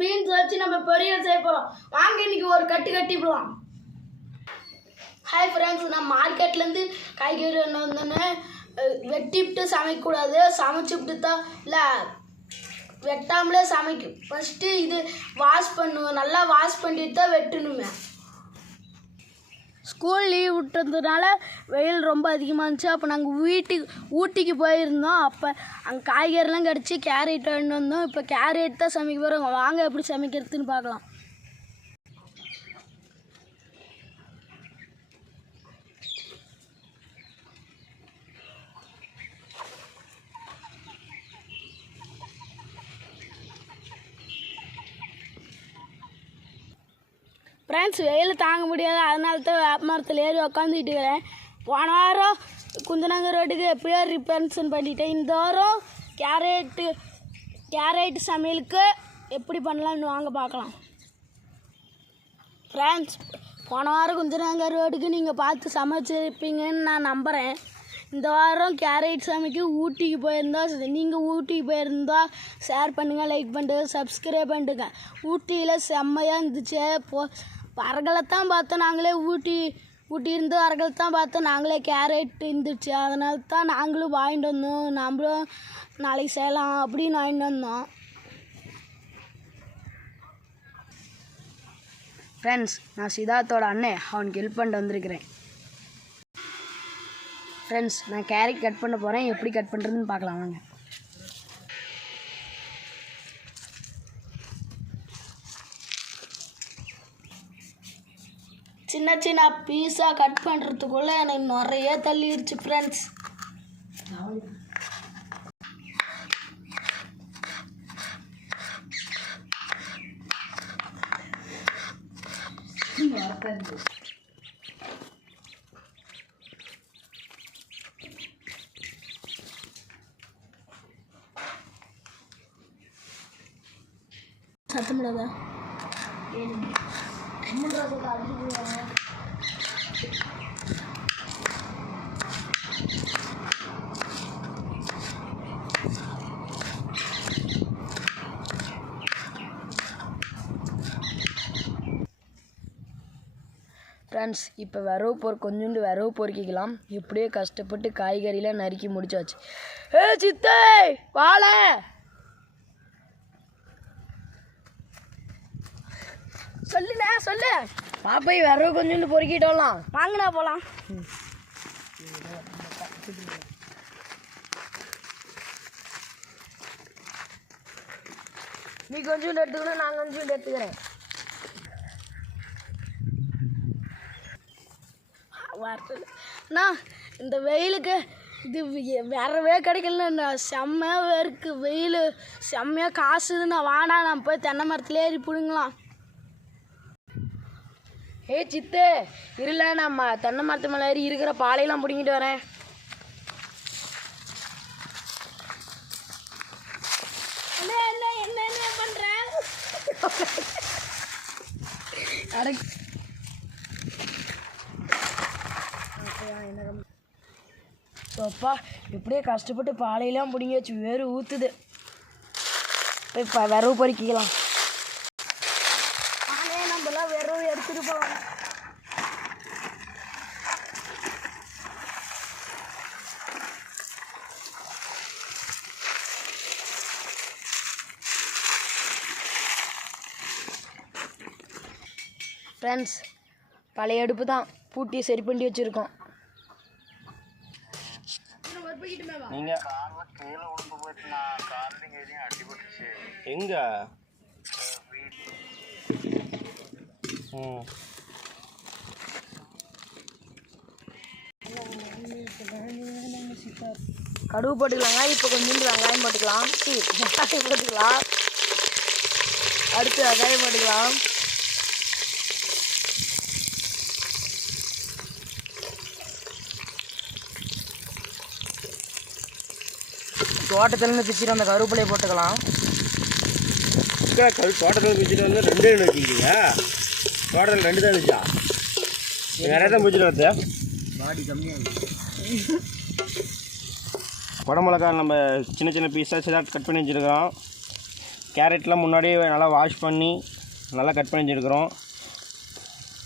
Beans வச்சு நம்ம பொரியல் செய்ய போகிறோம் வாங்க இன்னைக்கு ஒரு கட்டு கட்டிப்பலாம் ஹாய் ஃப்ரெண்ட்ஸ் நான் மார்க்கெட்லேருந்து காய்கறி ஒன்று வந்தோன்னே வெட்டிவிட்டு சமைக்கக்கூடாது சமைச்சுட்டு தான் இல்லை வெட்டாமலே சமைக்கும். ஃபஸ்ட்டு இது வாஷ் பண்ணுவோம் நல்லா வாஷ் பண்ணிட்டு தான் வெட்டணுமே. ஸ்கூல் லீவ் விட்டதுனால வெயில் ரொம்ப அதிகமாக இருந்துச்சு. அப்போ நாங்கள் வீட்டுக்கு ஊட்டிக்கு போயிருந்தோம். அப்போ அங்கே காய்கறிலாம் கிடச்சி கேரட் வாங்கிட்டு வந்தோம். இப்போ கேரட் தான் சமைக்க போகிறோம் வாங்க எப்படி சமைக்கிறதுன்னு பார்க்கலாம். ஃப்ரெண்ட்ஸ் வெயில் தாங்க முடியாது. அதனால தான் வேப்ப மரத்தில் ஏறி உக்காந்துக்கிட்டு இருக்கிறேன். போன வாரம் குந்தனாங்க ரோட்டுக்கு எப்படியோ ரிப்பன்ஷன் பண்ணிட்டேன். இந்த வாரம் கேரட்டு கேரட் சமையலுக்கு எப்படி பண்ணலாம்னு வாங்க பார்க்கலாம். ஃப்ரெண்ட்ஸ் போன வாரம் குந்தனாங்க ரோட்டுக்கு நீங்கள் பார்த்து சமைச்சிருப்பீங்கன்னு நான் நம்புகிறேன் இந்த வாரம் கேரட் சமைக்க ஊட்டிக்கு போயிருந்தா நீங்கள் ஊட்டிக்கு போயிருந்தா ஷேர் பண்ணுங்கள் லைக் பண்ணுங்கள் சப்ஸ்கிரைப் பண்ணுங்கள் ஊட்டியில் செம்மையாக இருந்துச்சு. போ வரகளை தான் பார்த்தோம். நாங்களே ஊட்டி ஊட்டி இருந்து வரகளை தான் பார்த்தோம். நாங்களே கேரட் இருந்துச்சு. அதனால தான் நாங்களும் வாங்கிட்டு வந்தோம். நம்மளும் நாளைக்கு செய்யலாம் அப்படின்னு வாங்கிட்டு வந்தோம். ஃப்ரெண்ட்ஸ் நான் சித்தார்த்தோட அண்ணன். அவனுக்கு ஹெல்ப் பண்ணிட்டு வந்திருக்கிறேன். ஃப்ரெண்ட்ஸ் நான் கேரட் கட் பண்ண போகிறேன் எப்படி கட் பண்ணுறதுன்னு பார்க்கலாம். வாங்க. சின்ன சின்ன பீஸாக கட் பண்ணுறதுக்குள்ளே எனக்கு நிறைய தள்ளிடுச்சு ஃப்ரெண்ட்ஸ் சத்தமிடாதா ஃப்ரெண்ட்ஸ் இப்போ விரவு பொறு கொஞ்சோண்டு விரவு பொறுக்கிக்கலாம் இப்படியே கஷ்டப்பட்டு காய்கறிலாம் நறுக்கி முடிச்சாச்சு. ஏ சித்தே வாழ சொல்லுண்ணே சொல்லு. பாப்பை விரவு கொஞ்சோண்டு பொறுக்கிட்டோம்லாம் வாங்கண்ணா போகலாம் நீ கொஞ்சோண்டு எடுத்துக்கணும் நான் கொஞ்சோண்டு எடுத்துக்கிறேன். வார்த்தை. அண்ணா இந்த வெயிலுக்கு இது வேறவே கிடைக்கலண்ணா. செம்மையாக இருக்கு வெயில். செம்மையாக காசுதுண்ணா. வாடா நான் போய் தென்னை மரத்துல ஏறி பிடுங்கலாம். ஏய் சித்தே இருல நம்ம தென்னை மரத்து மேலே ஏறி இருக்கிற பாலையெல்லாம் பிடிங்கிட்டு வரேன். என்ன என்ன என்ன பண்ணுறேன் அட அப்பா இப்படியே கஷ்டப்பட்டு பாலையெல்லாம் பிடிங்கி வச்சு வேறு ஊற்றுது இப்போ விரவு பொறிக்கலாம் நானே நம்மளாம் வெறும் எடுத்துகிட்டு போவோம் ஃப்ரெண்ட்ஸ் பழைய அடுப்பு தான். பூட்டி சரி பண்ணி வச்சுருக்கோம். நீங்க? எங்க? ம். கடுகு போட்டுக்கலாங்க இப்போ கொஞ்சம் வெங்காயம் போட்டுக்கலாம். சீ வெங்காயம் போட்டுக்கலாம். அடுத்து வெங்காயம் போட்டுக்கலாம். தோட்டத்துலேருந்து பிச்சுட்டு அந்த கருவேப்பிலையை போட்டுக்கலாம். கல் தோட்டத்தில் பிடிச்சிட்டு வந்து ரெண்டே ரெண்டு வச்சுக்கிட்டீங்க தோட்டத்தில் ரெண்டு தான் இருந்துச்சா? நிறைய தான் பிடிச்சிட்டு வருது பாடி கம்மியாக குடமிளகா நம்ம சின்ன சின்ன பீஸாக சில கட் பண்ணி வச்சுருக்கிறோம். கேரட்லாம் முன்னாடியே நல்லா வாஷ் பண்ணி நல்லா கட் பண்ணி வச்சுருக்குறோம்.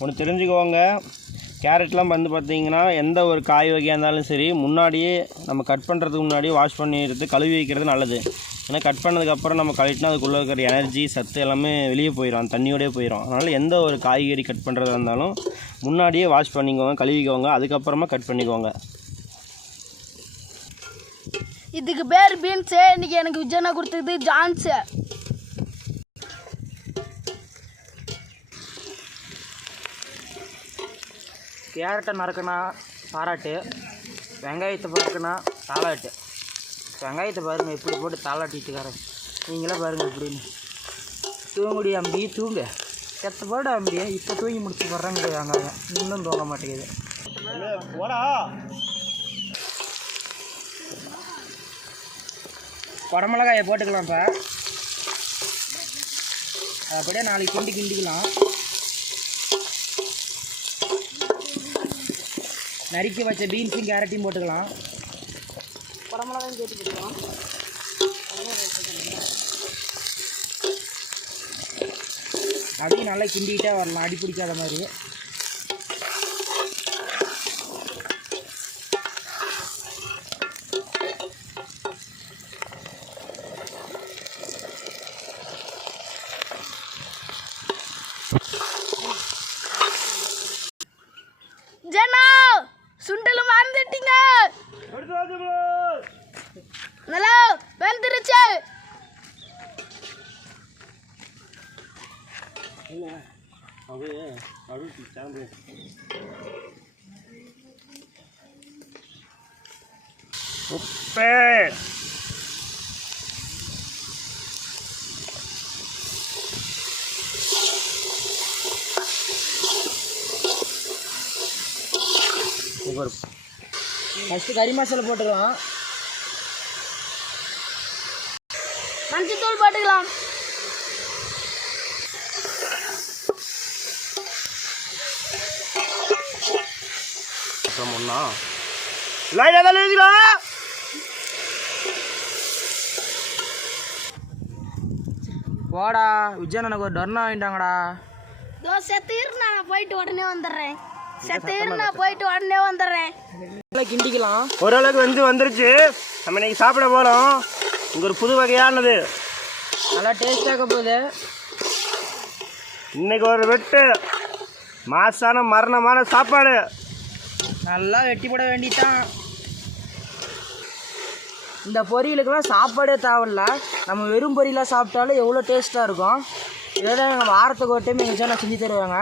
ஒன்று தெரிஞ்சுக்கோங்க. கேரட்லாம் வந்து பார்த்தீங்கன்னா எந்த ஒரு காய் வகையாக இருந்தாலும் சரி முன்னாடியே நம்ம கட் பண்ணுறதுக்கு முன்னாடி வாஷ் பண்ணிடுறது கழுவி வைக்கிறது நல்லது. ஏன்னா கட் பண்ணதுக்கப்புறம் நம்ம கழிட்டுனா அதுக்குள்ளே இருக்கிற எனர்ஜி சத்து எல்லாமே வெளியே போயிடும் அந்த போயிடும் அதனால் எந்த ஒரு காய்கறி கட் பண்ணுறதா இருந்தாலும் முன்னாடியே வாஷ் பண்ணிக்கோங்க கழுவிக்கோங்க அதுக்கப்புறமா கட் பண்ணிக்கோங்க. இதுக்கு பேர் பீன்ஸு இன்றைக்கி எனக்கு விஜயனா கொடுத்தது ஜான்ஸு கேரட்டை நறுக்குனா பாராட்டு வெங்காயத்தை பறக்குனா தாளாட்டு வெங்காயத்தை பாருங்கள் எப்படி போட்டு தாளாட்டிட்டுக்காரன் நீங்களே பாருங்கள் எப்படின்னு. தூங்குடி அம்பி தூங்க. செத்த போட அம்பி இப்போ தூங்கி முடிச்சு போடுறாங்க வெங்காயம் இன்னும் தூங்க மாட்டேங்குது. குடமிளகாயை போட்டுக்கலாம்ப்பா அப்படியே நாளைக்கு கிண்டி கிண்டிக்கலாம். நறுக்கி வச்ச பீன்ஸும் கேரட்டையும் போட்டுக்கலாம். குடமிளகாயும் சேர்த்து போட்டுக்கலாம். அதையும் நல்லா கிண்டிக்கிட்டே வரலாம். அடி பிடிக்காத மாதிரி ஜனா சுண்டல் மறந்துட்டீங்க நல்லா வெந்துருச்சு அப்படியே அப்படியே சாம்பு உப்பு சூப்பர் ஃபஸ்ட்டு கறி மசாலா போட்டுக்கலாம். மஞ்சத்தூள் போட்டுக்கலாம். ஒன்றா லைட் எதாவது எழுதிக்கலாம் போடா. விஜயன் எனக்கு ஒரு டர்னா வாங்கிட்டாங்கடா. இதோ செத்தீர் நான் போயிட்டு உடனே வந்துடுறேன். செத்தீர் நான் போயிட்டு உடனே வந்துடுறேன். நல்லா கிண்டிக்கலாம். ஓரளவுக்கு வந்து வந்துருச்சு. நம்ம இன்னைக்கு சாப்பிட போகிறோம் இங்கே ஒரு புது வகையானது. நல்லா டேஸ்டாக போகுது. இன்னைக்கு ஒரு வெட்டு. மாசான மரணமான சாப்பாடு. நல்லா வெட்டி போட வேண்டியதான் இந்த பொரியலுக்கெல்லாம் சாப்பாடே தேவையில்ல. நம்ம வெறும் பொரியலாக சாப்பிட்டாலும் எவ்வளோ டேஸ்ட்டாக இருக்கும். இதெல்லாம் எங்கள் வாரத்துக்கு ஒரு டைம் எங்கள் செஞ்சு தருவாங்க.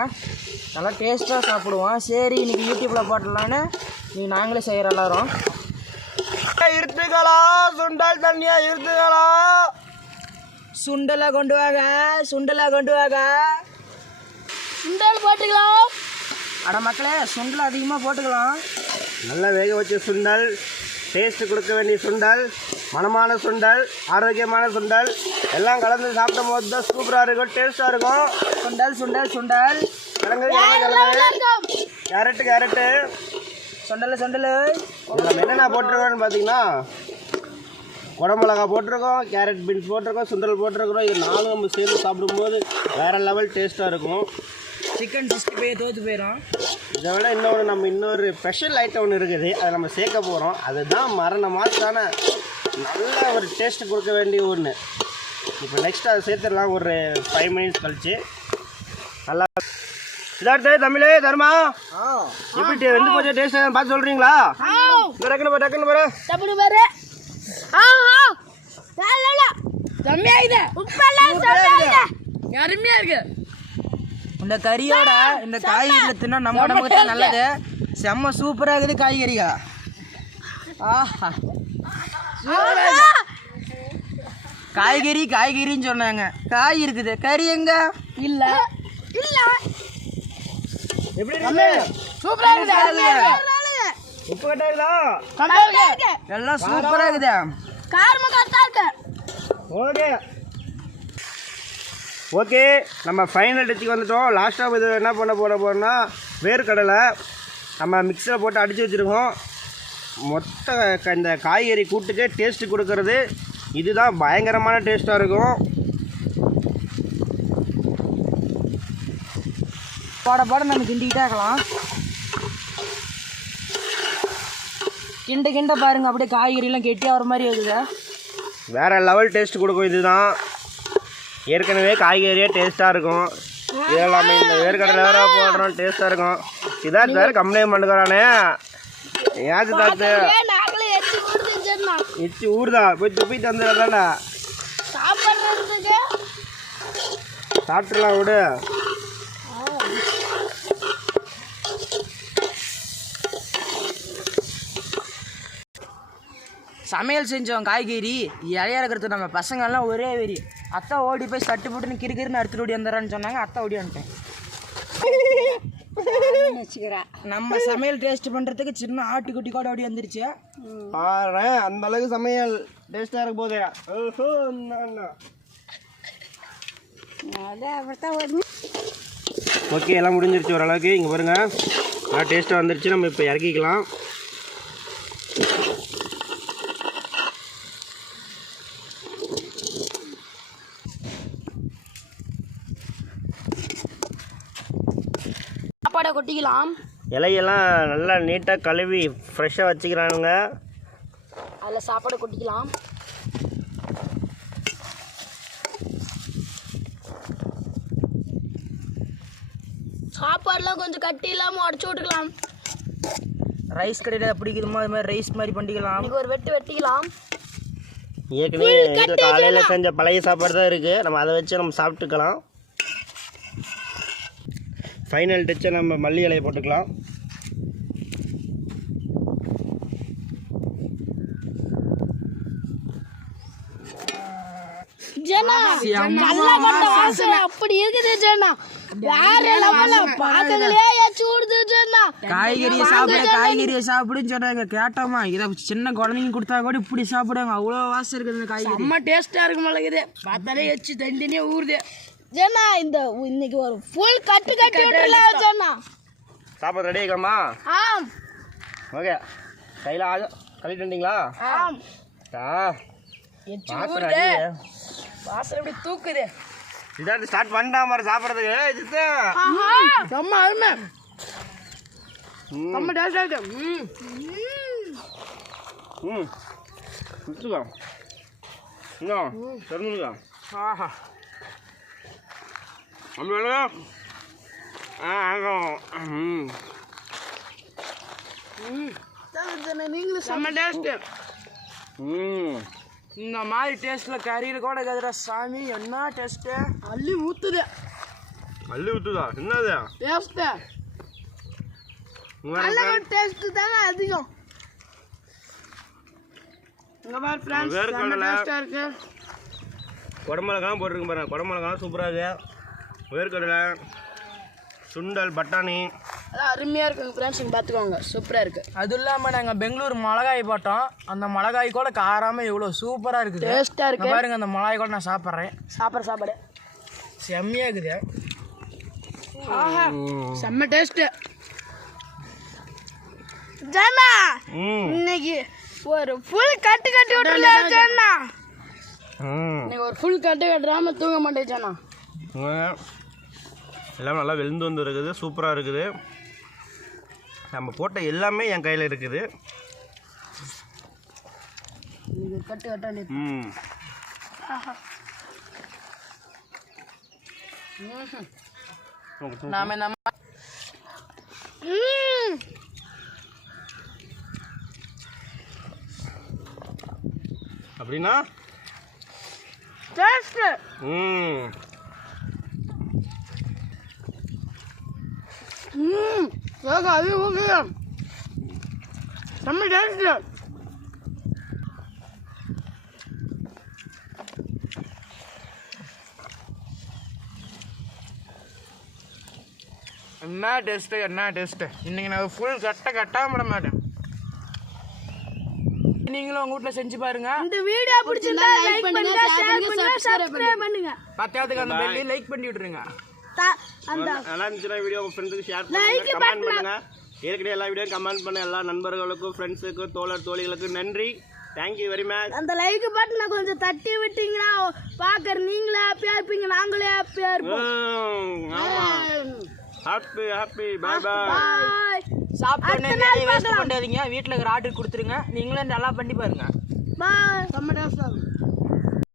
நல்லா டேஸ்ட்டாக சாப்பிடுவோம். சரி இன்னைக்கு யூடியூப்பில் போட்டுடலான்னு நீ நாங்களே செய்கிற எல்லாரும். இருத்துகளா சுண்டால் தண்ணியா இருத்துகளா சுண்டலை கொண்டு வாங்க சுண்டலை கொண்டு வாங்க. சுண்டல் போட்டுக்கலாம். அட மக்களே சுண்டலை அதிகமாக போட்டுக்கலாம். நல்லா வேக வச்ச சுண்டல் டேஸ்ட் கொடுக்க வேண்டிய சுண்டல் மனமான சுண்டல் ஆரோக்கியமான சுண்டல் எல்லாம் கலந்து சாப்பிடும் போது தான் சூப்பராக இருக்கும் டேஸ்ட்டாக இருக்கும். சுண்டல் சுண்டல் சுண்டல். கிழங்கு கிழங்கு கேரட்டு கேரட்டு. சுண்டல் சுண்டல். நம்ம என்னென்ன போட்டிருக்கோம்னு பார்த்தீங்கன்னா குடமிளகா போட்டிருக்கோம் கேரட் பீன்ஸ் போட்டிருக்கோம் சுண்டல் போட்டிருக்கிறோம். இது நாலும் நம்ம சேர்ந்து சாப்பிடும்போது வேறு லெவல் டேஸ்ட்டாக இருக்கும். சிக்கன் சிக்ஸ்டி ஃபைவ் தோற்று போயிடும். இதை விட இன்னொரு நம்ம இன்னொரு ஸ்பெஷல் ஐட்டம் ஒன்று இருக்குது. அதை நம்ம சேர்க்க போகிறோம் அதுதான் மரண மாசான நல்ல ஒரு டேஸ்ட் கொடுக்க வேண்டிய ஒன்று இப்போ நெக்ஸ்ட் அதை சேர்த்துடலாம். ஒரு ஃபைவ் மினிட்ஸ் கழிச்சு. நல்லா சிதார்த்தே தமிழே தர்மா. எப்படி வெந்து போச்சு டேஸ்ட் பார்த்து சொல்கிறீங்களா டக்குன்னு போ டக்குன்னு டப்புனு பாரு கம்மியா இது உப்பெல்லாம் அருமையா இருக்கு. இந்த கறியோட இந்த காய்கறியில் தின்னா நம்ம உடம்புக்கு தான் நல்லது. செம்ம சூப்பராக இருக்குது காய்கறி가 ஆஹா. காய்கறி காய்கறின்னு சொன்னாங்க. காய் இருக்குது. கறி எங்க? இல்ல. இல்ல. எப்படி இருக்குது சூப்பரா இருக்கு. அருமையா இருக்கு. உப்பு கட்டாயிருதா கம்மியா இருக்கு. எல்லாம் சூப்பராக இருக்குது. காரமா கரெக்டா இருக்கு. ஓகே. ஓகே நம்ம ஃபைனல் டச்சுக்கு வந்துட்டோம். லாஸ்ட்டாக இது என்ன பண்ண போட போகிறோம்னா வேர்க்கடலை நம்ம மிக்ஸில் போட்டு அடித்து வச்சுருக்கோம். மொத்த க- இந்த காய்கறி கூட்டுக்கே டேஸ்ட்டு கொடுக்கறது. இதுதான் பயங்கரமான டேஸ்ட்டாக இருக்கும். போட போட நம்ம கிண்டிக்கிட்டே இருக்கலாம். கிண்ட கிண்ட பாருங்க அப்படியே காய்கறிலாம் கெட்டியாக வர மாதிரி இருக்குது வேறு லெவல் டேஸ்ட் கொடுக்கும் இதுதான். ஏற்கனவே காய்கறியே டேஸ்ட்டாக இருக்கும். இதில் நம்ம இந்த வேர்க்கடலை வேற போடுறோம் டேஸ்ட்டாக இருக்கும். இதான் வேறு கம்ப்ளைண்ட் பண்ணுறானே ஏது தாத்து எச்சு ஊறுதா போய் துப்பி தந்துடுறதானே? சாப்பிட்றதுக்கு சாப்பிட்றலாம் விடு. சமையல் செஞ்சோம் காய்கறி இலையா இருக்கிறது நம்ம பசங்கள்லாம் ஒரே வெறி. அத்தை ஓடி போய் சட்டு போட்டுன்னு கிறுகிறுன்னு அறுத்துட்டு ஓடி வந்துடுறான்னு சொன்னாங்க அத்தை ஓடி வந்துட்டேன். நம்ம சமையல் டேஸ்ட் பண்ணுறதுக்கு சின்ன ஆட்டுக்குட்டி கூட ஓடி வந்துருச்சு. பாரு அந்த அளவுக்கு சமையல் டேஸ்ட்டாக இருக்க போதே. ஓஹோ ஓகே எல்லாம் முடிஞ்சிருச்சு ஓரளவுக்கு. இங்கே பாருங்க. நல்லா டேஸ்ட்டாக வந்துருச்சு. நம்ம இப்போ இறக்கிக்கலாம் சாப்பாடை கொட்டிக்கலாம் இலையெல்லாம் நல்லா நீட்டாக கழுவி ஃப்ரெஷ்ஷாக வச்சுக்கிறானுங்க. அதில் சாப்பாடை கொட்டிக்கலாம். சாப்பாடுலாம் கொஞ்சம் கட்டி இல்லாமல் உடச்சி விட்டுக்கலாம். ரைஸ் கடையில் பிடிக்குதுமோ? அது மாதிரி ரைஸ் மாதிரி பண்ணிக்கலாம். ஒரு வெட்டு வெட்டிக்கலாம். ஏற்கனவே காலையில் செஞ்ச பழைய சாப்பாடு தான் இருக்குது நம்ம அதை வச்சு நம்ம சாப்பிட்டுக்கலாம். ஃபைனல் டச்சை நம்ம மல்லி இலையை போட்டுக்கலாம். அப்படி இருக்குது ஜெனா. வேற லெவல்ல பார்க்கறதுலயே எச்சு விடுது ஜெனா. காய்கறியை சாப்பிட காய்கறியை சாப்பிடுன்னு சொன்னாங்க கேட்டோமா. இதை சின்ன குழந்தைங்க கொடுத்தா கூட இப்படி சாப்பிடுவாங்க. அவ்வளோ வாசம் இருக்குது காய்கறி. செம்ம டேஸ்டா இருக்கு மிளகுது பார்த்தாலே எச்சு தண்டினே ஊறுது. ஜெனா இந்த இன்னைக்கு ஒரு ஃபுல் கட்டு கட்டி விட்டுலாம் ஜெனா. சாப்பாடு ரெடி ஆகாமா ஆம். ஓகே. கையில் ஆக கழிட்டு வந்தீங்களா? ஆம். ஆ. வாசனை இப்படி தூக்குது. இதான் ஸ்டார்ட் பண்ணிட்டா மாதிரி சாப்பிட்றதுக்கு. ஏய், சித்து. செம்ம அருமை. ம். செம்ம டேஸ்டா இருக்கு. ம். ம். இன்னும் திறந்துக்கா ஆஹா அப்படி ஆ ஆகும் ம் நீங்களும் செம்ம டேஸ்ட்டு ம். இந்த மாதிரி டேஸ்ட்டில் கறியில் கூட கதுரா சாமி என்ன டேஸ்ட்டு அள்ளி ஊத்துது. அள்ளி ஊற்றுதா என்னது? டேஸ்ட்டு உங்க நல்ல டேஸ்ட் தாங்க அதிகம். இங்க பாரு ஃப்ரெண்ட்ஸ் வேர்க்கடலை. டேஸ்டா இருக்கு. குடமிளகாலாம் போட்டிருக்கு பாருங்க. குடமிளகாலாம் சூப்பராக இருக்கு. வேர்க்கடலை சுண்டல் பட்டாணி. அதான் அருமையா இருக்குங்க ஃப்ரெண்ட்ஸ் இங்க பாத்துக்கோங்க. சூப்பரா இருக்கு. அதுவும் இல்லாமல் நாங்கள் பெங்களூர் மிளகாய் போட்டோம். அந்த மிளகாய் கூட காராமல் இவ்வளோ சூப்பராக இருக்குது. டேஸ்டா இங்க இருக்கு. பாருங்க அந்த மிளகாய் கூட நான் சாப்பிட்றேன். சாப்பிட்ற சாப்பாடு. செம்மையாக இருக்குது. ஆஹா செம்ம டேஸ்ட் ஜனா ம். இன்னைக்கு ஒரு ஃபுல் கட்டு கட்டி விட்டுல ஜனா இன்னைக்கு ஒரு ஃபுல் கட்டு கட்டுறாம தூங்க மாட்டேன் ஜனா. எல்லாம் நல்லா வெந்து வந்து இருக்குது சூப்பராக இருக்குது. நம்ம போட்ட எல்லாமே என் கையில் இருக்குது. ம். நாம நம்ம அப்படின்னா? ம். ம் யோகா அது ஓகே செம்ம டேஸ்ட் என்ன டேஸ்ட்டு என்ன டேஸ்ட்டு இன்னைக்கு நான் ஃபுல் கட்ட கட்டாம விட மாட்டேன் நீங்களும் உங்க வீட்டில் செஞ்சு பாருங்க. இந்த வீடியோ பிடிச்சிருந்தா லைக் பண்ணுங்க ஷேர் பண்ணுங்க சப்ஸ்கிரைப் பண்ணுங்க. பத்தாவதுக்கு அந்த பெல்லி லைக் பண்ணி விட்டுருங்க. நல்லா இருந்துச்சுன்னா வீடியோ உங்கள் ஃப்ரெண்ட்ஸுக்கு ஷேர் பண்ணுங்க. கமெண்ட் பண்ணுங்க. ஏற்கனவே எல்லா வீடியோ கமெண்ட் பண்ண எல்லா நண்பர்களுக்கும் ஃப்ரெண்ட்ஸுக்கும் தோழர் தோழிகளுக்கும் நன்றி. தேங்க்யூ வெரி மச் அந்த லைக் பட்டனை கொஞ்சம் தட்டி விட்டீங்கன்னா பார்க்கற நீங்களே ஹாப்பியா இருப்பீங்க. நாங்களே ஹாப்பியா இருப்போம். ஹாப்பி ஹாப்பி பாய் பாய் சாப்பிட்டு வேஸ்ட் பண்ணாதீங்க வீட்டில் இருக்கிற ஆர்டர் கொடுத்துருங்க. நீங்களும் நல்லா பண்ணி பாருங்க. பாய்